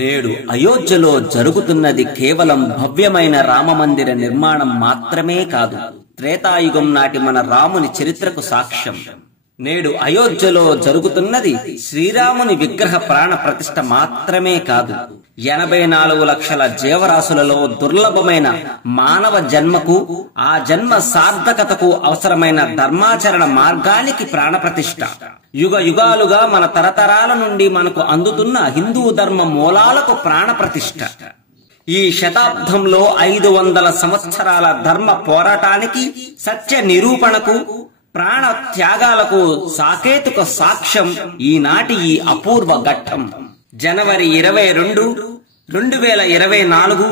నేడు అయోధ్యలో జరుగుతున్నది కేవలం భవ్యమైన రామమందిర నిర్మాణం మాత్రమే కాదు, త్రేతాయుగం నాటి మన రాముని చరిత్రకు సాక్ష్యం. నేడు అయోధ్యలో జరుగుతున్నది శ్రీరాముని విగ్రహ ప్రాణ ప్రతిష్ఠ మాత్రమే కాదు, 84 లక్షల జీవరాశులలో దుర్లభమైన మానవ జన్మకు, ఆ జన్మ సార్థకతకు అవసరమైన ధర్మాచరణ మార్గానికి ప్రాణప్రతిష్ఠ. యుగ యుగాలుగా మన తరతరాల నుండి మనకు అందుతున్న హిందూ ధర్మ మూలాలకు ప్రాణప్రతిష్ఠ. ఈ శతాబ్దంలో 500 సంవత్సరాల ధర్మ పోరాటానికి, సత్య నిరూపణకు, ప్రాణ త్యాగాలకు సాకేతుక సాక్ష్యం ఈనాటి ఈ అపూర్వ ఘట్టం. జనవరి 22, 2024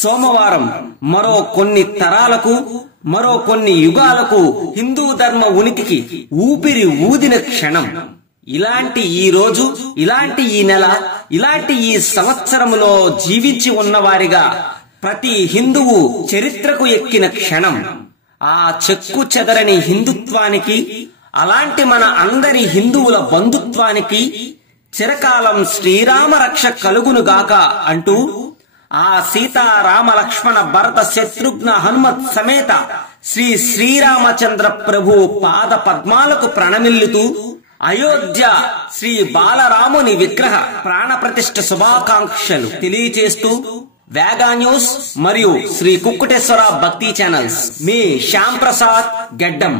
సోమవారం మరో కొన్ని తరాలకు, మరో కొన్ని యుగాలకు హిందూ ధర్మ ఉనికికి ఊపిరి ఊదిన క్షణం. ఇలాంటి ఈ రోజు, ఇలాంటి ఈ నెల, ఇలాంటి ఈ సంవత్సరములో జీవించి ఉన్నవారిగా ప్రతి హిందువు చరిత్రకు ఎక్కిన క్షణం. ఆ చెక్కు చెదరని హిందుత్వానికి, అలాంటి మన అందరి హిందువుల బంధుత్వానికి చిరకాలం శ్రీరామ రక్ష కలుగునుగాక అంటూ, ఆ సీతారామ లక్ష్మణ భరత శత్రుఘ్న హనుమత్ సమేత శ్రీ శ్రీరామచంద్ర ప్రభు పాద పద్మాలకు ప్రణమిల్లుతూ, అయోధ్య శ్రీ బాలరాముని విగ్రహ ప్రాణప్రతిష్ఠ శుభాకాంక్షలు తెలియజేస్తూ, వేగా న్యూస్ మరియు శ్రీ కుక్కుటేశ్వర భక్తి ఛానల్స్, మీ శ్యామ్ ప్రసాద్ గెడ్డం.